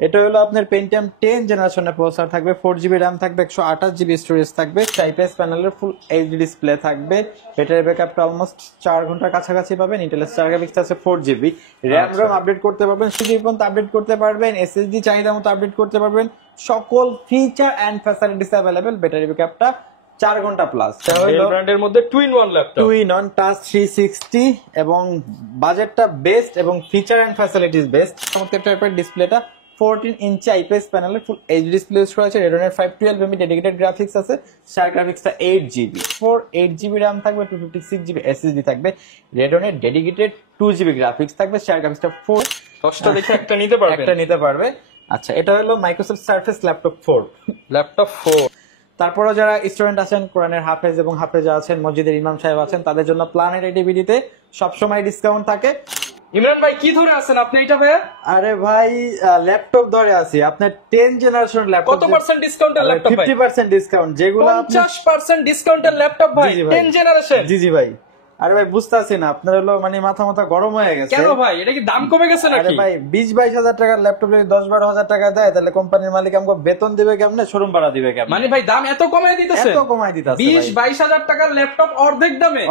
এটা হলো আপনার পেন্টিয়াম 10 জেনারেশনের প্রসেসর থাকবে, 4GB র্যাম থাকবে, 128GB স্টোরেজ থাকবে, আইপিএস প্যানেলের ফুল এইচডি ডিসপ্লে থাকবে, ব্যাটারি ব্যাকআপটা অলমোস্ট 4 ঘন্টার কাছাকাছি পাবেন। ইন্টেলের 4 গ্রাফিক্স আছে 4GB, র্যাম রোম আপডেট করতে পারবেন, সিপিইউ পর্যন্ত আপডেট করতে পারবেন, এসএসডি চাহিদা মতো আপডেট করতে পারবেন, সকল feature and facilities available. Battery ব্যাকআপটা 4 ঘন্টা প্লাস। ডেল ব্র্যান্ডের মধ্যে 2-in-1 ল্যাপটপ, 2-in-1 টাচ 360 এবং বাজেটটা বেস্ট এবং ফিচার এন্ড ফ্যাসিলিটিস বেস্ট। চমৎকার টাইপের ডিসপ্লেটা 14 ইঞ্চি আইপিএস প্যানেলের ফুল এইচডি ডিসপ্লে ইউজ করা আছে। রেডনের 512 ডেডিকেটেড গ্রাফিক্স আছে, স্টার গ্রাফিক্সটা 8GB, 8GB র্যাম থাকবে, 256GB এসএসডি থাকবে। রেডনের ডেডিকেটেড 2GB গ্রাফিক্স থাকবে, স্টার গ্রাফিক্সটা 4। 10টা দেখে একটা নিতে পারবে। আচ্ছা, এটা হলো মাইক্রোসফট সারফেস ল্যাপটপ 4। ল্যাপটপ 4। তারপরে যারা স্টুডেন্ট আছেন, কোরআনের হাফেজ এবং হাফেজা আছেন, মসজিদের ইমাম সাহেব আছেন, তাদের জন্য প্ল্যানেট আইটিভিতে সবসময় ডিসকাউন্ট থাকে। ইমরান ভাই কি ধরে আছেন আপনি এটা ভাই? আরে ভাই ল্যাপটপ ধরে আছি আপনার 10 জেনারেশন ল্যাপটপ। কত পার্সেন্ট ডিসকাউন্টের ল্যাপটপ ভাই? 50% ডিসকাউন্ট, যেগুলো 50% ডিসকাউন্টের ল্যাপটপ ভাই 10 জেনারেশন। জি ভাই। আরে ভাই বুঝতাছি না, আপনার হলো মানে মাথা গরম হয়ে গেছে কেন ভাই? এটা কি দাম কমে গেছে নাকি? আরে ভাই 20-22 হাজার টাকার ল্যাপটপ যদি 10-12 হাজার টাকা দেয়, তাহলে কোম্পানির মালিক আমাকে বেতন দিবে কেমনে, শোরুম ভাড়া দিবে কেমনে? মানে ভাই দাম এত কমায় দিতেছে? এত কমায় দিতেছে 20-22 হাজার টাকার ল্যাপটপ অর্ধেক দামে।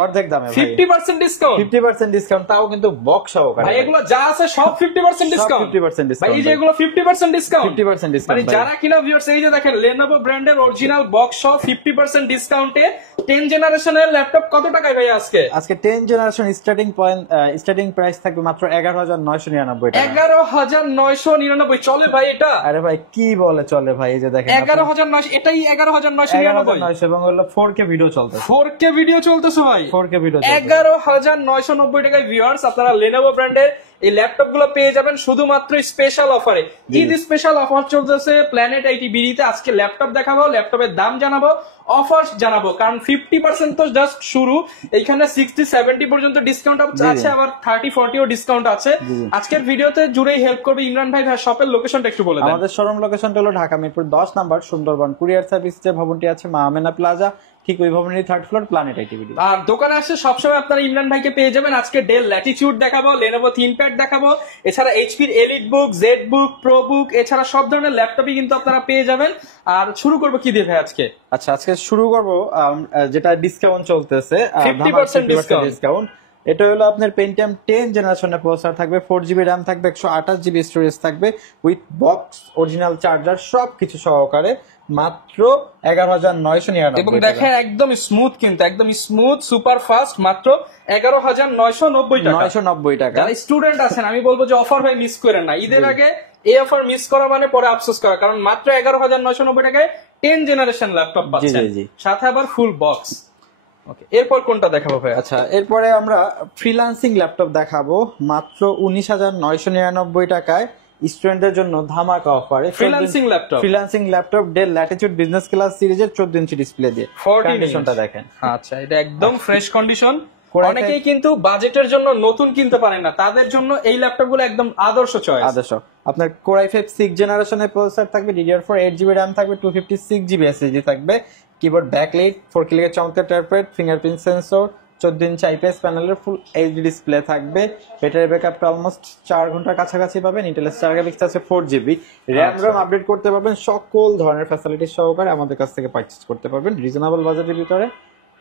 50% ডিসকাউন্ট। 50% ডিসকাউন্ট, তাও কিন্তু বক্স সহকারে। ভাই এগুলো যা আছে সব 50% ডিসকাউন্ট। 50% ডিসকাউন্ট ভাই এই যে এগুলো 50% ডিসকাউন্ট। 50% ডিসকাউন্ট। মানে যারা কিনা ভিউয়ার্স এই যে দেখেন Lenovo ব্র্যান্ডের অরিজিনাল বক্স সহ 50% ডিসকাউন্টে 10 জেনারেশনের ল্যাপটপ কত টাকায় ভাই আজকে? আজকে 10 জেনারেশন স্টার্টিং প্রাইস থাকবে মাত্র 11,999 টাকা। 11,999 চলে ভাই এটা? আরে ভাই কি বলে চলে ভাই, এই যে দেখেন 11,900, এটাই 11,999 এবং হলো 4K ভিডিও চলতেছে। 4K ভিডিও চলতেছে ভাই, 4K ভিডিও 11,990 টাকায় ভিউয়ার্স আপনারা Lenovo ব্র্যান্ডের এই ল্যাপটপ গুলো পেয়ে যাবেন শুধুমাত্র স্পেশাল অফারে। ঈদ স্পেশাল অফার চলতেছে প্ল্যানেট আইটি বিডিতে। আজকে ল্যাপটপ দেখাবো, ল্যাপটপের দাম জানাবো, অফার্স জানাবো, কারণ 50% তো জাস্ট শুরু, এইখানে 60-70 পর্যন্ত ডিসকাউন্ট আছে, আবার 30-40 ও ডিসকাউন্ট আছে। আজকের ভিডিওতে জুড়েই হেল্প করবে ইমরান ভাই। ভাই শপের লোকেশনটা একটু বলে দেন। আমাদের শোরুম লোকেশনটা হলো Dhaka Mirpur 10 number Sundarban courier service যে ভবনটি আছে মা আমেনা প্লাজা, ঠিক ওই ভবনের 3rd ফ্লোর, প্ল্যানেট আইটিভিটি। আর দোকানে আসলে সবসময় আপনারা ইমরান ভাইকে পেয়ে যাবেন। আজকে ডেল ল্যাটিটিউড দেখাবো, Lenovo ThinkPad দেখাবো, এছাড়া এইচপির এলিট বুক, জেড বুক, প্রো বুক, এছাড়া সব ধরনের ল্যাপটপই কিন্তু আপনারা পেয়ে যাবেন। আর শুরু করবো কি দিয়ে ভাই আজকে? আচ্ছা, আজকে শুরু করবো যেটা ডিসকাউন্ট চলতেছে, 50% ডিসকাউন্ট। এটা হলো আপনার পেন্টিয়াম 10 জেনারেশনের প্রসেসর থাকবে, 4GB র্যাম থাকবে, 128GB স্টোরেজ থাকবে, উইথ বক্স, অরিজিনাল চার্জার সবকিছু সহকারে মাত্র 11,999 এবং দেখেন একদম স্মুথ, কিন্তু একদম স্মুথ সুপার ফাস্ট, মাত্র 11,990 টাকা। 990 টাকা। যারা স্টুডেন্ট আছেন আমি বলবো যে অফার ভাই মিস করেন না। ঈদের আগে এই অফার মিস করা মানে পরে আফসোস করা, কারণ মাত্র 11,990 টাকায় 10 জেনারেশন ল্যাপটপ পাচ্ছেন, সাথে আবার ফুল বক্স। ওকে, এরপর কোনটা দেখাবো ভাই? আচ্ছা, এরপরে আমরা ফ্রিল্যান্সিং ল্যাপটপ দেখাবো মাত্র 19,999 টাকায় স্টুডেন্টদের জন্য ধামাকা অফারে। Freelancing laptop del Latitude business class সিরিজের 14 ইঞ্চি ডিসপ্লে দিয়ে। কন্ডিশনটা দেখেন। আচ্ছা, এটা একদম ফ্রেশ কন্ডিশন। অনেকেই কিন্তু বাজেটের জন্য নতুন কিনতে পারেন না, তাদের জন্য এই ল্যাপটপগুলো একদম আদর্শ চয়েস। আদর্শ। আপনার Core i5 6 জেনারেশনের প্রসেসর থাকবে, DDR4 8GB র্যাম থাকবে, 256GB এসএসডি থাকবে, কিবোর্ড ব্যাকলাইট, 4K চমৎকার টার্পেট, ফিঙ্গারপ্রিন্ট সেন্সর, 14 ইঞ্চি আইপিএস প্যানেলের ফুল এইচডি ডিসপ্লে থাকবে, ব্যাটারি ব্যাকআপটা অলমোস্ট 4 ঘন্টার কাছাকাছি পাবেন। ইন্টেলের 4 গ্রাফিক্স আছে 4GB, র্যাম রোম আপডেট করতে পারবেন, সকল ধরনের ফ্যাসিলিটি সহকারে আমাদের কাছ থেকে পারচেজ করতে পারবেন রিজনেবল বাজেটের ভিতরে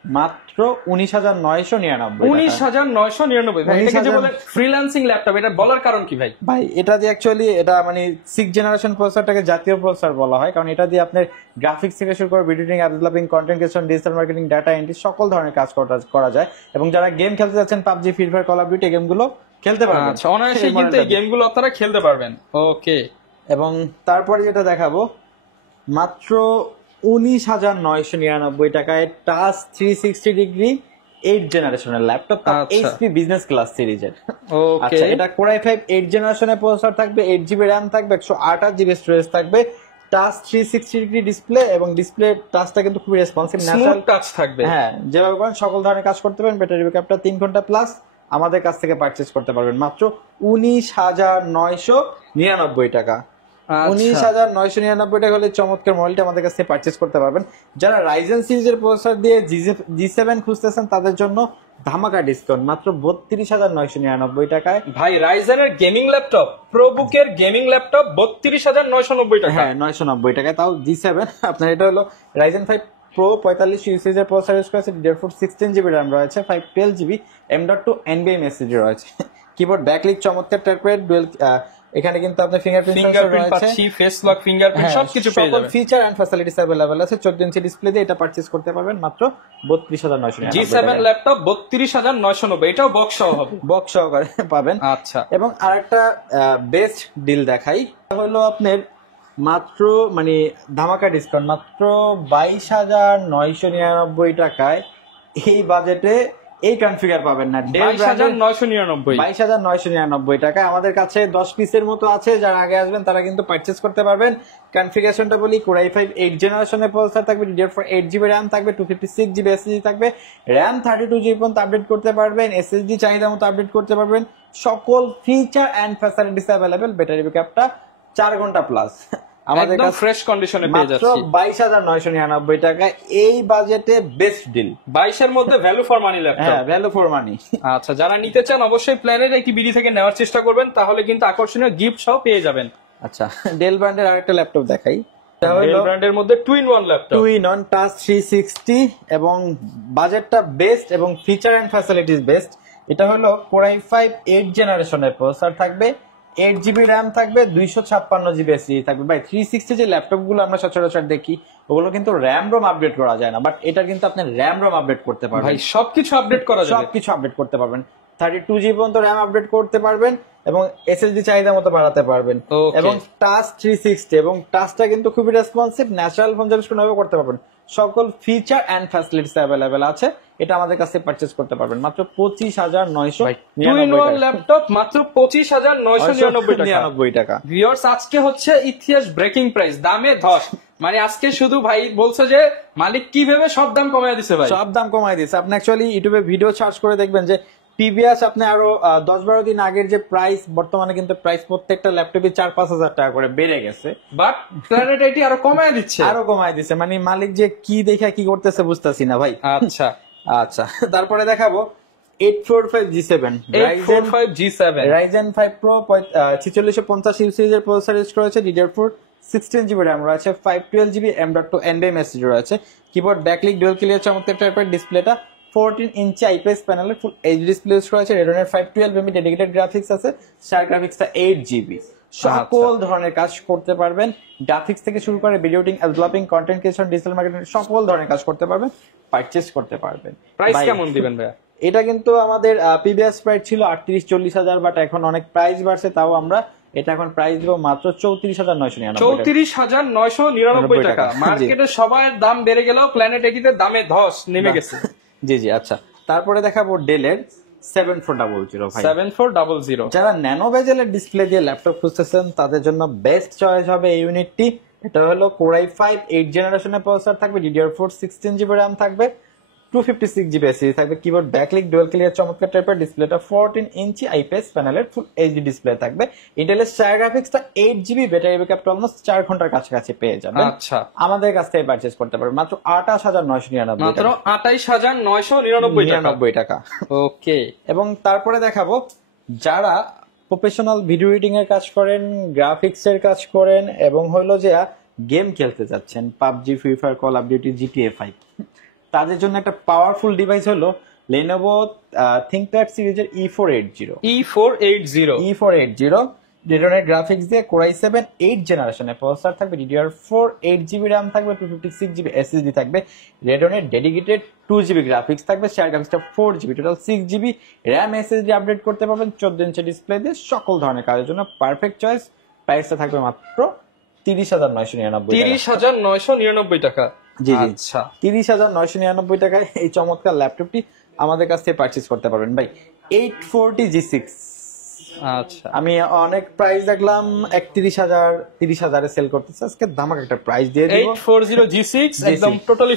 মাত্র 19,999। 19,999 ভাই, এটাকে যে বলে ফ্রিল্যান্সিং ল্যাপটপ, এটা বলার কারণ কি ভাই? ভাই এটা দিয়ে অ্যাকচুয়ালি এটা মানে 6 জেনারেশন প্রসেসরটাকে জাতীয় প্রসেসর বলা হয়, কারণ এটা দিয়ে আপনার গ্রাফিক্স থেকে শুরু করে video editing, app developing, content creation, digital marketing, data entry সকল ধরনের কাজ করা যায়। এবং যারা গেম খেলতে যাচ্ছেন, PUBG, free fire, call of duty গেমগুলো খেলতে পারবেন। আচ্ছা, অনায়াসে কিন্তু এই গেমগুলো আপনারা খেলতে পারবেন। ওকে, এবং তারপরে যেটা দেখাবো মাত্র 19,999 টাকায় টাচ 360 ডিগ্রি 8 জেনারেশনের ল্যাপটপ, এইচপি বিজনেস ক্লাস সিরিজের। ওকে, এটা Core i5 8 জেনারেশনের প্রসেসর থাকবে, 8GB র্যাম থাকবে, 128GB স্টোরেজ থাকবে, টাচ 360 ডিগ্রি ডিসপ্লে, এবং ডিসপ্লে টাচটা কিন্তু খুবই রেসপন্সিভ, ন্যাচারাল টাচ থাকবে। হ্যাঁ, যেভাবে করেন সকল ধরনের কাজ করতে পারবেন। ব্যাটারি ব্যাকআপটা 3 ঘন্টা প্লাস। আমাদের কাছ থেকে পারচেজ করতে পারবেন মাত্র 19,999 টাকা। আচ্ছা 19,999 টাকা হলে চমৎকার মডেলটা আমাদের কাছে পারচেজ করতে পারবেন। যারা রাইজেন সিরিজের প্রসেসর দিয়ে G7 খুঁজতেছেন তাদের জন্য ধামাকা ডিসকাউন্ট মাত্র 32,999 টাকায়। ভাই রাইজেনের গেমিং ল্যাপটপ, প্রোবুকের গেমিং ল্যাপটপ 32,990 টাকা। হ্যাঁ 990 টাকায়, তাও G7। আপনার এটা হলো রাইজেন 5 প্রো 45 ইউসিএস এর প্রসেসর ইউজ করেছে, DDR4 16GB RAM রয়েছে, 512GB M.2 NVMe SSD রয়েছে। কিবোর্ড ব্যাকলিট চমৎকার টাইপের ডুয়াল, এখানে কিন্তু আপনার ফিঙ্গারপ্রিন্ট সেন্সর রয়েছে, পাচ্ছি, ফেস লক, ফিঙ্গারপ্রিন্ট সবকিছু পেয়ে যাবেন। ফিচার এন্ড ফ্যাসিলিটিস अवेलेबल আছে। 14 ইঞ্চি ডিসপ্লে দিয়ে এটা পারচেজ করতে পারবেন মাত্র 32,999 G7 ল্যাপটপ 32,990, এটাও বক্স সহ হবে, বক্স সহকারে পাবেন। আচ্ছা এবং আরেকটা বেস্ট ডিল দেখাই, হলো আপনার মাত্র মানে ধামাকা ডিসকাউন্ট মাত্র 22,999 টাকায়। এই বাজেটে এই কনফিগার পাবেন না, 22,999 টাকা। আমাদের কাছে 10 পিসের মতো আছে, যারা আগে আসবেন তারা কিন্তু পারচেজ করতে পারবেন। কনফিগারেশনটা বলি, Core i5 8 জেনারেশনের প্রসেসর থাকবে, DDR4 8GB RAM থাকবে, 256GB SSD থাকবে, RAM 32GB পর্যন্ত আপডেট করতে পারবেন, SSD চাহিদা মতো আপডেট করতে পারবেন। সকল feature and facilities available, battery ব্যাকআপটা 4 ঘন্টা প্লাস। আমাদের একদম কাছে ফ্রেশ কন্ডিশনে পেয়ে মাত্র যাচ্ছি 22,999 টাকা। এই বাজেটে বেস্ট ডিল, 22 এর মধ্যে ভ্যালু ফর মানি ল্যাপটপ। হ্যাঁ ভ্যালু ফর মানি। আচ্ছা যারা নিতে চান অবশ্যই প্ল্যানের একটি বিডি থেকে নেওয়ার চেষ্টা করবেন, তাহলে কিন্তু আকর্ষণীয় গিফট সহ পেয়ে যাবেন। আচ্ছা ডেল ব্র্যান্ডের আরেকটা ল্যাপটপ দেখাই, ডেল ব্র্যান্ডের মধ্যে 2-in-1 ল্যাপটপ, 2-in-1 টাচ 360 এবং বাজেটটা বেস্ট এবং ফিচার এন্ড ফ্যাসিলিটিস বেস্ট। এটা হলো Core i5 8 জেনারেশনের প্রসেসর থাকবে, 8GB RAM থাকবে, 256GB SSD থাকবে। ভাই 360 যে ল্যাপটপ গুলো আমরা সচরাচর দেখি ওগুলো কিন্তু RAM ROM আপডেট করা যায় না, বাট এটা কিন্তু আপনি RAM ROM আপডেট করতে পারবেন। ভাই সবকিছু আপডেট করা যাবে, সবকিছু আপডেট করতে পারবেন, 32GB পর্যন্ত RAM আপডেট করতে পারবেন এবং SSD চাহিদা মতো বাড়াতে পারবেন। Okay. এবং টাচ 360 এবং টাচটা কিন্তু খুবই রেসপন্সিভ, ন্যাচারাল ফোন যেন কোনোভাবে করতে পারবেন। সকল ফিচার এন্ড ফ্যাসিলিটিস अवेलेबल আছে, এটা আমাদের কাছে পারচেজ করতে পারবেন মাত্র 25,999 ল্যাপটপ মাত্র 25,999 টাকা। ভিউয়ার্স আজকে হচ্ছে ইতিহাস ব্রেকিং প্রাইস, দামে ধস। মানে আজকে শুধু ভাই বলছে যে মালিক কি ভেবে সব দাম কমায় দিছে ভাই, সব দাম কমায় দিয়েছে। আপনি অ্যাকচুয়ালি ইউটিউবে ভিডিও সার্চ করে দেখবেন যে প্রিভিয়াস আপনি আরো 10-12 দিন আগের যে প্রাইস, বর্তমানে কিন্তু প্রাইস প্রত্যেকটা ল্যাপটপে 4-5 হাজার টাকা করে বেড়ে গেছে, বাট প্ল্যানেট এটি আরো কমায় দিচ্ছে, আরো কমায় দিচ্ছে। মানে মালিক যে কি দেখা কি করতেছে বুঝতেছি না ভাই। আচ্ছা আচ্ছা তারপরে দেখাবো 845 G7 845 G7 Ryzen 5 Pro 4650 U সিরিজের প্রসেসর ইউজ করেছে, DDR4 16GB RAM রয়েছে, 512GB M.2 NVMe SSD রয়েছে। কিবোর্ড ব্যাকলিট ডুয়াল ক্লিয়ার চমৎকার টাইপের, ডিসপ্লেটা 14 ইঞ্চি IPS প্যানেলের ফুল এইচডি ডিসপ্লে ইউজ করেছে, Radeon 512mm ডেডিকেটেড গ্রাফিক্স আছে, স্টার গ্রাফিক্সটা 8GB। সকল ধরনের কাজ করতে পারবেন, গ্রাফিক্স থেকে শুরু করে video editing, developing, content creation, digital marketing, সকল ধরনের কাজ করতে পারবেন, পারচেজ করতে পারবেন। প্রাইস কেমন দিবেন ভাই? এটা কিন্তু আমাদের প্রিভিয়াস প্রাইস ছিল 38-40 হাজার, বাট এখন অনেক প্রাইস বাড়ছে, তাও আমরা এটা এখন প্রাইস দিব মাত্র 34,999 34,999 টাকা। মার্কেটে সবার দাম বেড়ে গেলেও প্ল্যানেট এটিতে দামে ধস নেমে গেছে। জি জি আচ্ছা তারপরে দেখাবো ডেলের 7400 ভাই, 7400। যারা ন্যানো বেজেলের ডিসপ্লে দিয়ে ল্যাপটপ খুঁজতেছেন তাদের জন্য বেস্ট চয়েস হবে এই ইউনিটটি। এটা হলো Core i5 8 জেনারেশনের প্রসেসর থাকবে, DDR4 16GB RAM থাকবে, 256GB SSD থাকবে, কিবোর্ড ব্যাকলিট ডুয়াল ক্লিয়ার চমৎকার টাইপের, ডিসপ্লেটা 14 ইঞ্চি IPS প্যানেলের ফুল এইচডি ডিসপ্লে থাকবে, ইন্টেলের স্টার গ্রাফিক্সটা 8GB, ব্যাটারি ব্যাকআপটা অলমোস্ট 4 ঘন্টার কাছাকাছি পেয়ে যাবেন। আচ্ছা আমাদের কাছ থেকে পারচেজ করতে পারবেন মাত্র 28,999 মাত্র 28,999 টাকা। ওকে এবং তারপরে দেখাবো যারা প্রফেশনাল ভিডিও এডিটিং এর কাজ করেন, গ্রাফিক্স এর কাজ করেন এবং হলো যে গেম খেলতে যাচ্ছেন, PUBG, free fire, call of duty, GTA 5, তাদের জন্য একটা পাওয়ারফুল ডিভাইস হলো Lenovo ThinkPad সিরিজের E480 Radeon গ্রাফিক্স দিয়ে Core i7 8 জেনারেশনের প্রসেসর থাকবে, DDR4 8GB RAM থাকবে, 256GB SSD থাকবে, Radeon ডেডিকেটেড 2GB গ্রাফিক্স থাকবে, শেয়ার গ্রাফিক্সটা 4GB, total 6GB RAM SSD update করতে পারবেন, 14 ইঞ্চি ডিসপ্লে দিয়ে সকল ধরনের কাজের জন্য পারফেক্ট চয়েস। প্রাইসটা থাকবে মাত্র 30,999 টাকা। জি জি আচ্ছা 30,999 টাকায় এই চমৎকার ল্যাপটপটি আমাদের কাছ থেকে পারচেজ করতে পারবেন ভাই। 840 G6, আচ্ছা আমি অনেক প্রাইস দেখলাম 31,000-30,000 সেল করতেছে, আজকে ধামাকা একটা প্রাইস দিয়ে দিব। 840 G6 একদম totally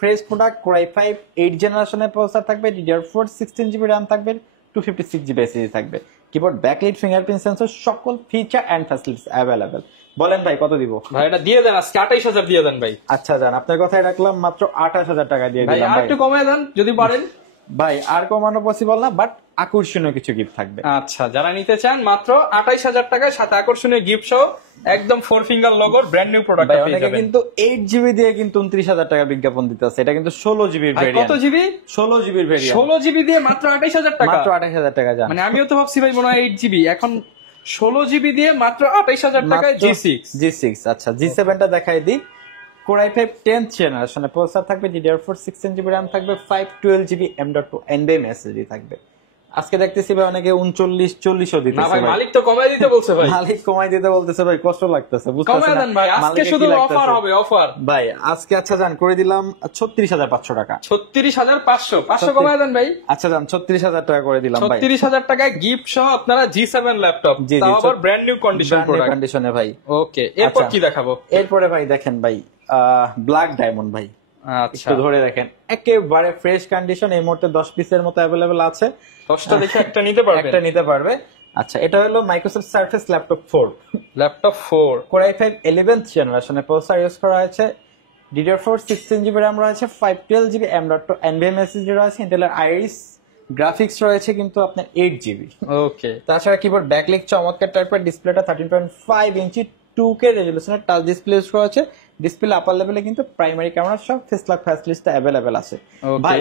fresh product, Core i5 8 জেনারেশনের প্রসেসর থাকবে, DDR4 16GB RAM থাকবে, 256GB SSD থাকবে, কিবোর্ড ব্যাকলাইট ফিঙ্গারপ্রিন্ট সেন্সর সকল ফিচার এন্ড ফ্যাসিলিটিস অ্যাভেলেবেল। বলেন ভাই কত দিব? ভাই এটা দিয়ে দেন আজকে 28000 দিয়ে দেন ভাই। আচ্ছা জান, আপনার কথাই রাখলাম, মাত্র 28000 টাকা দিয়ে ভাই দিলাম আর ভাই। একটু কমায় দেন যদি পারেন। ভাই আর কমানো পসিবল না, বাট আকর্ষণীয় কিছু গিফট থাকবে। আচ্ছা, যারা নিতে চান মাত্র 28000 টাকায় সাথে আকর্ষণীয় গিফট সহ একদম 4 ফিঙ্গার লোগোর ব্র্যান্ড নিউ প্রোডাক্ট ভাই পেয়ে অনেকে যাবেন। কিন্তু 8GB দিয়ে কিন্তু 29000 টাকা বিজ্ঞাপন দিতেছে, এটা কিন্তু 16GB ভাই, ভেরিয়েন্ট। কত জিবি? 16GB ভেরিয়েন্ট, 16 জিবি দিয়ে মাত্র 28000 টাকা। মাত্র 28000 টাকা জান। মানে আমিও তো ভাবছি ভাই মনে হয় 8 জিবি, এখন 16 জিবি দিয়ে মাত্র 28000 টাকায় G6। G6 আচ্ছা G7 টা দেখাই দিই। Core i5 10th জেনারেশনে প্রসেসর থাকবে, DDR4 16GB RAM থাকবে, 512GB M.2 NVMe SSD থাকবে। আজকে দেখতেছি ভাই অনেকে 39-40ও না দিতেছে ভাই, ভাই। মালিক তো কমায় দিতে বলছে ভাই। মালিক কমাই দিতে বলতেছে ভাই, কষ্ট লাগতেছে, বুঝতেছেন কমায় দেন ভাই, আজকে শুধু অফার হবে, অফার। ভাই আজকে আচ্ছা জান করে দিলাম 36500 টাকা। 36500, 500 কমায় দেন ভাই। আচ্ছা জান 36000 টাকা করে দিলাম ভাই। 36000 টাকায় গিফট সহ আপনারা G7 ল্যাপটপ, জি, তাও আবার ব্র্যান্ড নিউ কন্ডিশন প্রোডাক্ট। কন্ডিশনে ভাই। ওকে, এরপর আচ্ছা। কি দেখাবো? এরপরে ভাই দেখেন ভাই ব্ল্যাক ডায়মন্ড ভাই, আচ্ছা, একটু ধরে দেখেন, একেবারে ফ্রেশ কন্ডিশন, এই মুহূর্তে 10 পিসের মতো অ্যাভেলেবেল আছে। 10টা দেখে একটা নিতে পারবেন। একটা নিতে পারবে। আচ্ছা, এটা হলো Microsoft surface laptop 4, laptop 4, Core i5 11th জেনারেশনে প্রসেসর ইউজ করা হয়েছে, DDR4 16GB RAM রয়েছে, 512GB M.2 NVMe SSD রয়েছে, ইন্টেলের আইরিস গ্রাফিক্স রয়েছে কিন্তু আপনার 8GB। ওকে, তাছাড়া কিবোর্ড ব্যাকলিক চমৎকার টাইপের, ডিসপ্লেটা 13.5 ইঞ্চি 2K রেজলিউশনের টাচ ডিসপ্লে ইউজ করা হয়েছে। ডিসপ্লে আপার লেভেলে কিন্তু প্রাইমারি ক্যামেরা সব ফেস লক ফ্যাসিলিটিসটা অ্যাভেলেবেল আছে। Okay. ভাই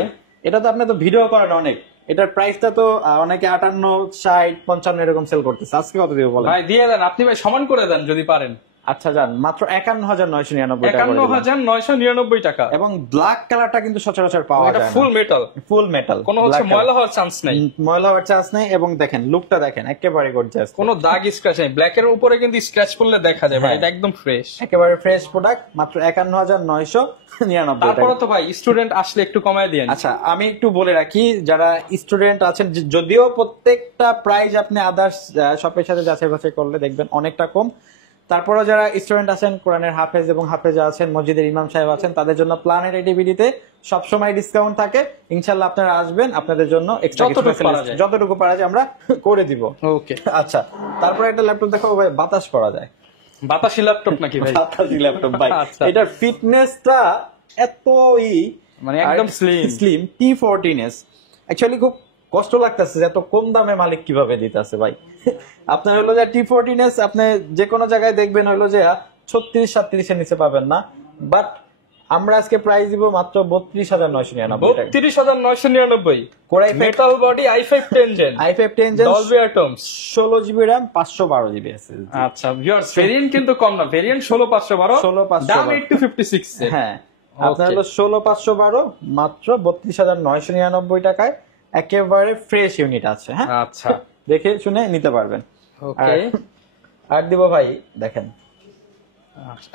এটা তো আপনি তো ভিডিও করেন অনেক, এটার প্রাইসটা তো অনেকে 58, 60, 55 এরকম সেল করতেছে, আজকে কত দিব বলেন? ভাই দিয়ে দেন, আপনি ভাই সমান করে দেন যদি পারেন। আচ্ছা জান, মাত্র 51999 টাকা করে দিলাম। 51999 টাকা। এবং ব্ল্যাক কালারটা কিন্তু সচরাচর পাওয়া এটা যায় ফুল না, মেটাল, ফুল মেটাল, কোনো হচ্ছে ময়লা হওয়ার চান্স নাই। ময়লা হওয়ার চান্স নেই। এবং দেখেন লুকটা দেখেন, একেবারে গর্জিয়াস, কোনো দাগ স্ক্র্যাচ নেই। ব্ল্যাক এর উপরে কিন্তু স্ক্র্যাচ করলে দেখা যায় ভাই, হ্যাঁ। এটা একদম ফ্রেশ। একেবারে ফ্রেশ প্রোডাক্ট, মাত্র 51999 টাকা। তারপরে তো ভাই স্টুডেন্ট আসলে একটু কমায় দিয়েন। আচ্ছা আমি একটু বলে রাখি, যারা স্টুডেন্ট আছেন, যদিও প্রত্যেকটা প্রাইস আপনি আদার্স শপের সাথে যাচাই বাছাই করলে দেখবেন অনেকটা কম, তারপরে যারা স্টুডেন্ট আছেন, কোরআনের হাফেজ এবং হাফেজা আছেন, মসজিদের ইমাম সাহেব আছেন, তাদের জন্য প্ল্যানেট এটিভিটিতে সবসময় ডিসকাউন্ট থাকে। ইনশাল্লাহ আপনারা আসবেন, আপনাদের জন্য এক্সট্রা যতটুকু পারা যায় আমরা করে দিব। ওকে, আচ্ছা তারপরে একটা ল্যাপটপ দেখাবো ভাই, বাতাস করা যায়, বাতাসি ল্যাপটপ নাকি ভাই? বাতাসি ল্যাপটপ ভাই। আচ্ছা। এটার ফিটনেসটা এতই মানে একদম স্লিম T14s, অ্যাকচুয়ালি খুব কষ্ট লাগতেছে যে এত কম দামে মালিক কিভাবে দিতেছে ভাই। আপনার হলো যে T14s আপনি যে কোনো জায়গায় দেখবেন হলো যে 36-37 এর নিচে পাবেন না, বাট আমরা আজকে প্রাইস দিব মাত্র 32999 টাকা। 32999। Core i5 metal body i5 10 gen, i5 10 জেন, Dolby Atmos, 16GB RAM, 512GB SSD। আচ্ছা ভিউয়ার্স, ভেরিয়েন্ট কিন্তু কম না, ভেরিয়েন্ট 16512, 16512, দাম 8256 এর। হ্যাঁ আপনার হলো 16512, মাত্র 32999 টাকায় একেবারে ফ্রেশ ইউনিট আছে। হ্যাঁ আচ্ছা, দেখে শুনে নিতে পারবেন। ওকে, আর দিব ভাই দেখেন,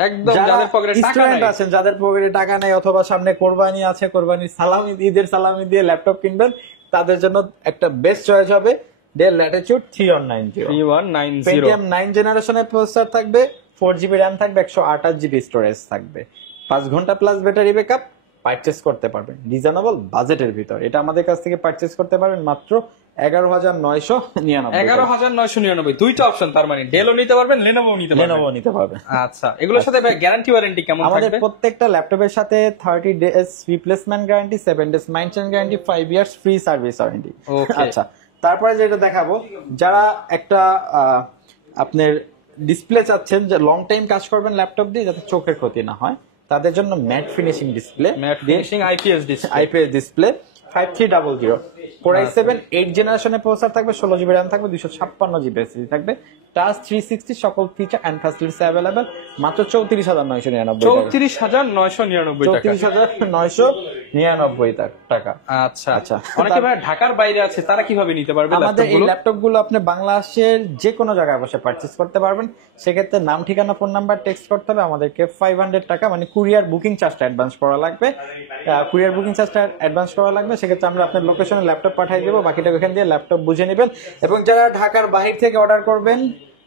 একদম যারা যাদের পকেটে টাকা স্টুডেন্ট নাই, আছেন, যাদের পকেটে টাকা নেই অথবা সামনে কোরবানি আছে, কোরবানির সালামি, ঈদের সালামি দিয়ে ল্যাপটপ কিনবেন, তাদের জন্য একটা বেস্ট চয়েস হবে ডেল ল্যাটিটিউড 3190। 3190। Pentium 9 জেনারেশনের প্রসেসর থাকবে, 4GB RAM থাকবে, 128GB স্টোরেজ থাকবে, 5 ঘন্টা প্লাস ব্যাটারি ব্যাকআপ। পারচেস করতে পারবেন রিজনেবল বাজেটের ভিতর, এটা আমাদের কাছ থেকে পারচেস করতে পারবেন মাত্র 11999। 11999, দুইটা অপশন, তার মানে ডেলও নিতে পারবেন, লেনোভো নিতে পারবেন। লেনোভো নিতে পারবেন। আচ্ছা, এগুলোর সাথে ভাই গ্যারান্টি ওয়ারেন্টি কেমন আমাদের থাকবে? প্রত্যেকটা ল্যাপটপের সাথে 30 days replacement guarantee, 7 days maintain guarantee, 5 years free service warranty. Okay. আচ্ছা তারপরে যেটা দেখাবো, যারা একটা আপনার ডিসপ্লে চাচ্ছেন যে লং টাইম কাজ করবেন ল্যাপটপ দিয়ে, যাতে চোখের ক্ষতি না হয়, তাদের জন্য mat finishing display, mat finishing IPS display, IPS display 5300। Core i7 8 জেনারেশনের প্রসেসর থাকবে, 16GB RAM থাকবে, 256GB SSD থাকবে, টাচ 360 সকল ফিচার এন্ড ফ্যাসিলিটিস अवेलेबल, মাত্র 34999 টাকা। 34999 টাকা। 34999 টাকা। আচ্ছা, আচ্ছা। অনেকে ভাই ঢাকার বাইরে আছে, তারা কিভাবে নিতে পারবে আমাদের এই ল্যাপটপগুলো? ল্যাপটপগুলো আপনি বাংলাদেশের যে কোনো জায়গায় বসে পারচেজ করতে পারবেন। সেক্ষেত্রে নাম, ঠিকানা, ফোন নাম্বার টেক্সট করতে হবে, আমাদেরকে 500 টাকা মানে কুরিয়ার বুকিং চার্জটা অ্যাডভান্স করা লাগবে। কুরিয়ার বুকিং চার্জটা অ্যাডভান্স করা লাগবে, সেক্ষেত্রে আমরা আপনার লোকেশনে ল্যাপটপ পাঠিয়ে দেবো, বাকিটা ওখান দিয়ে ল্যাপটপ বুঝে নেবেন। এবং যারা ঢাকার বাহির থেকে অর্ডার করবেন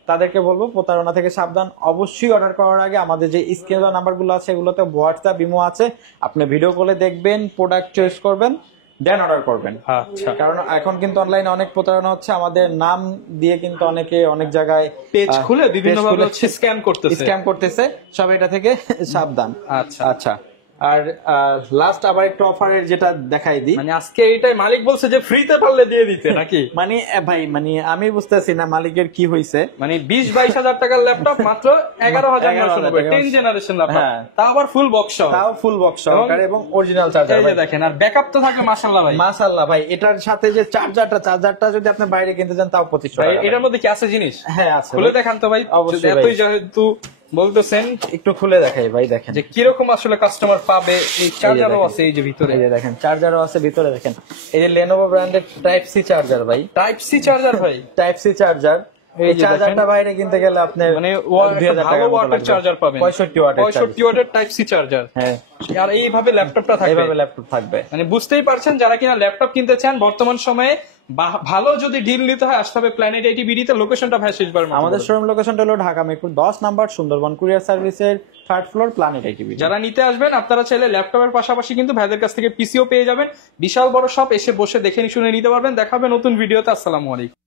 তাদেরকে বলবো প্রতারণা থেকে সাবধান। অবশ্যই অর্ডার করার আগে আমাদের যে স্ক্রিনে নাম্বারগুলো আছে এগুলোতে হোয়াটসঅ্যাপ, ইমো আছে, আপনি ভিডিও কলে দেখবেন, প্রোডাক্ট চয়েস করবেন, দেন অর্ডার করবেন। আচ্ছা, কারণ এখন কিন্তু অনলাইনে অনেক প্রতারণা হচ্ছে, আমাদের নাম দিয়ে কিন্তু অনেকে অনেক জায়গায় পেজ খুলে বিভিন্ন ভাবে হচ্ছে স্ক্যাম করতেছে। স্ক্যাম করতেছে, সব এটা থেকে সাবধান। আচ্ছা আচ্ছা, আর লাস্ট আবার একটু অফারের যেটা দেখাই দিই। মানে আজকে এইটাই মালিক বলছে যে ফ্রিতে পারলে দিয়ে দিতে নাকি? মানে ভাই মানে আমি বুঝতেছি না মালিকের কি হয়েছে। মানে 20-22 হাজার টাকার ল্যাপটপ মাত্র 11,990, 10 জেনারেশন ল্যাপটপ, হ্যাঁ। তা আবার ফুল বক্স সহ। তাও ফুল বক্স সহকারে এবং অরিজিনাল চার্জার। এই যে দেখেন, আর ব্যাকআপ তো থাকে মাশাআল্লাহ ভাই। মাশাআল্লাহ ভাই, এটার সাথে যে চার্জারটা যদি আপনি বাইরে কিনতে যান তাও 2500 ভাই টাকা। এটার মধ্যে কি আছে জিনিস? হ্যাঁ আছে, খুলে দেখান তো ভাই, অবশ্যই এতই ভাই। যেহেতু বলতেছেন একটু খুলে দেখাই ভাই, দেখেন যে কিরকম আসলে কাস্টমার পাবে। এই চার্জারও দেখেন। আছে এই যে ভিতরে, এই যে দেখেন চার্জারও আছে ভিতরে, দেখেন এই যে Lenovo ব্র্যান্ডের টাইপ সি চার্জার ভাই, টাইপ সি চার্জার ভাই। Type C charger. এই এই যে চার্জারটা দেখেন। বাইরে কিনতে গেলে আপনি মানে 2000 ভালো টাকার মতো ওয়াটের লাগবে। চার্জার পাবেন, 65 ওয়াটের 65 ওয়াটের টাইপ সি চার্জার। হ্যাঁ, আর এইভাবে ল্যাপটপটা থাকবে। এইভাবে ল্যাপটপ থাকবে। মানে বুঝতেই পারছেন, যারা কিনা ল্যাপটপ কিনতে চান বর্তমান সময়ে ভালো যদি ডিল নিতে হয় আসতে হবে প্ল্যানেট আইটি বিডিতে। লোকেশনটা ভাই শেষবার মতো আমাদের বলুন। শোরুম লোকেশনটা হলো ঢাকা মিরপুর 10 নাম্বার, সুন্দরবন কুরিয়ার সার্ভিসের 3rd ফ্লোর, প্ল্যানেট আইটি। যারা নিতে আসবেন আপনারা চাইলে ল্যাপটপের পাশাপাশি কিন্তু ভাইদের কাছ থেকে পিসিও পেয়ে যাবেন। বিশাল বড় শপ, এসে বসে দেখে শুনে নিতে পারবেন। দেখাবে নতুন ভিডিওতে। আসসালামু আলাইকুম।